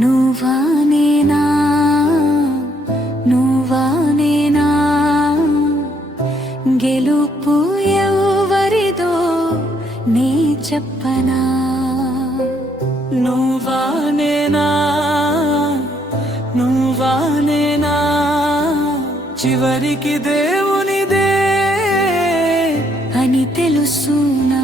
నువ్వానేనా నువ్వానేనా గెలుపు ఎవరిదో నే చెప్పనా నువ్వానేనా నువ్వానేనా చివరికి దేవునిదే అని తెలుసునా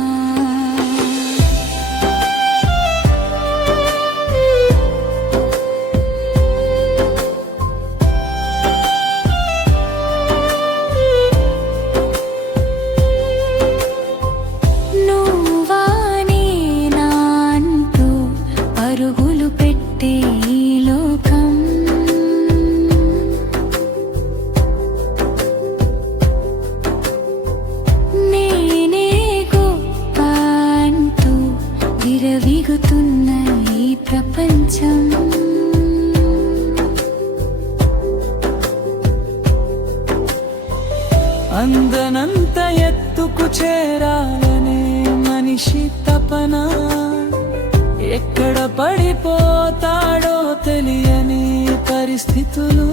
విరవిగుతున్న ఈ ప్రపంచం అందనంత ఎత్తుకు చేరాలనే మనిషి తపన ఎక్కడ పడిపోతాడో తెలియని పరిస్థితులు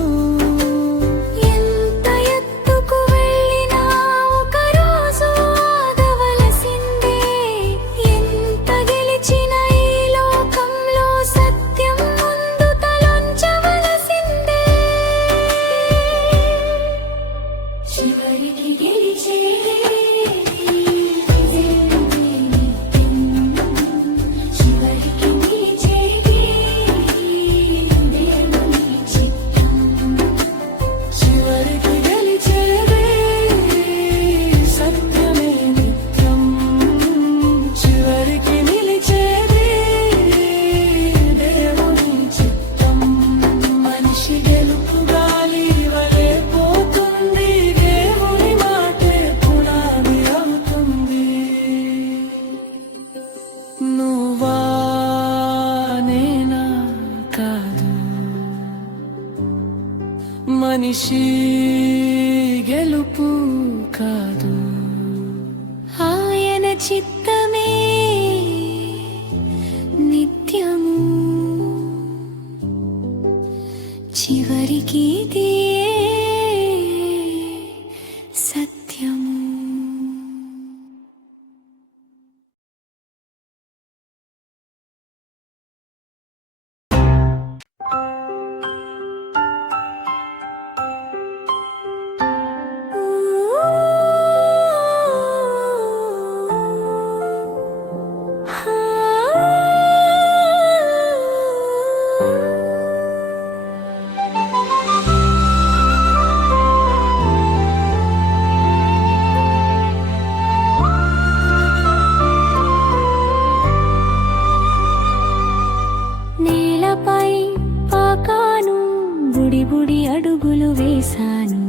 మనిషి గెలుపు కాదు ఆయన చిత్తమే నిత్యము చివరికి సత్యము బుడి బుడి అడుగులు వేశాను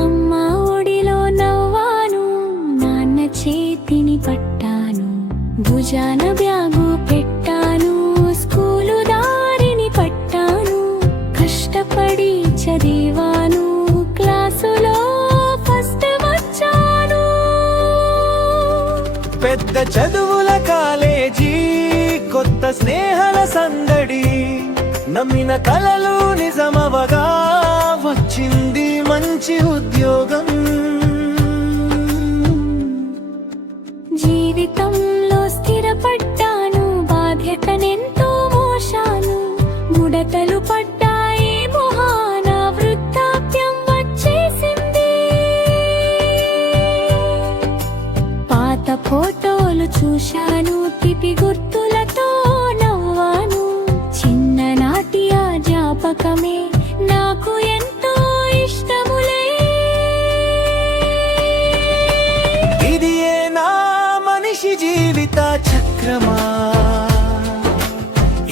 అమ్మా ఒడిలో నవ్వాను నాన్న చేతిని పట్టాను భుజాన బ్యాగు పెట్టాను స్కూలు దారిని పట్టాను కష్టపడి చదివాను క్లాసులో ఫస్ట్ వచ్చాను పెద్ద చదువుల కాలేజీ కొత్త స్నేహాల సందడి నమ్మిన కలలు నిజమవగా వచ్చింది మంచి ఉద్యోగం జీవితంలో స్థిరపడ్డాను బాధ్యతనెంతో మోశాను ముడతలు పడ్డాయి మొహాన వృద్ధాప్యం వచ్చేసింది పాత ఫోటోలు చూశాను తిపి గుర్తులతో నవ్వాను చిన్ననాటి ఆ జ్ఞాపకమే నాకు ఎంతో ఇష్టములే ఇది నా మనిషి జీవిత చక్రమా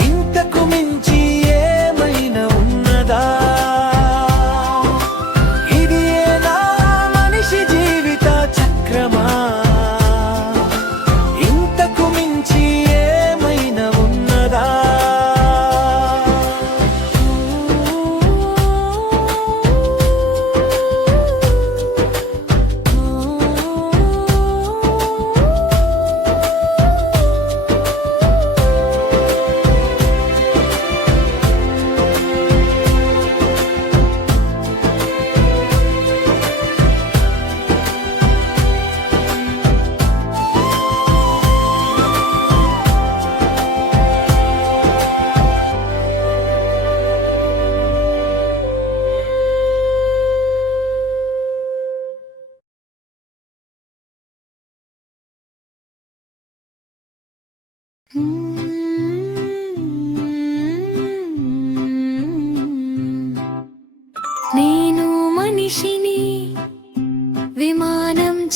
ఇంతకు మించి ఏమైనా ఉన్నదా ఇది నా మనిషి జీవిత చక్రమా ఇంతకు మించి ఏమైనా ఉన్నదా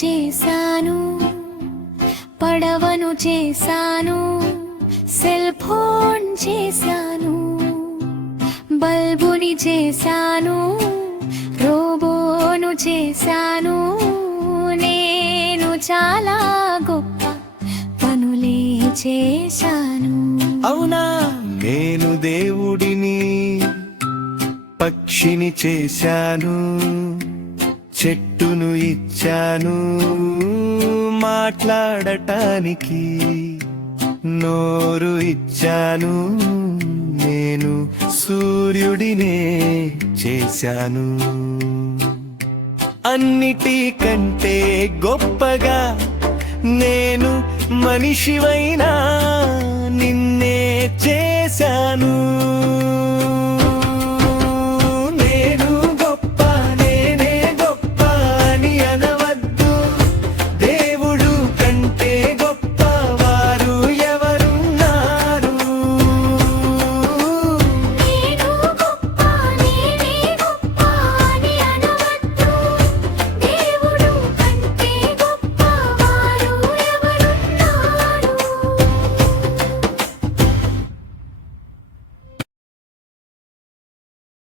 చేశాను, పడవను చేశాను, సెల్ ఫోన్ చేశాను, బల్బుని చేశాను, రోబోను చేశాను. నేను చాలా గొప్ప పనులే చేశాను. అవునా, నేను దేవుడిని, పక్షిని చేశాను, చెట్టును ఇచ్చాను మాట్లాడటానికి, నోరు ఇచ్చాను, నేను సూర్యుడినే చేశాను. అన్నిటికంటే గొప్పగా నేను మనిషివైనా నిన్నే చేశాను.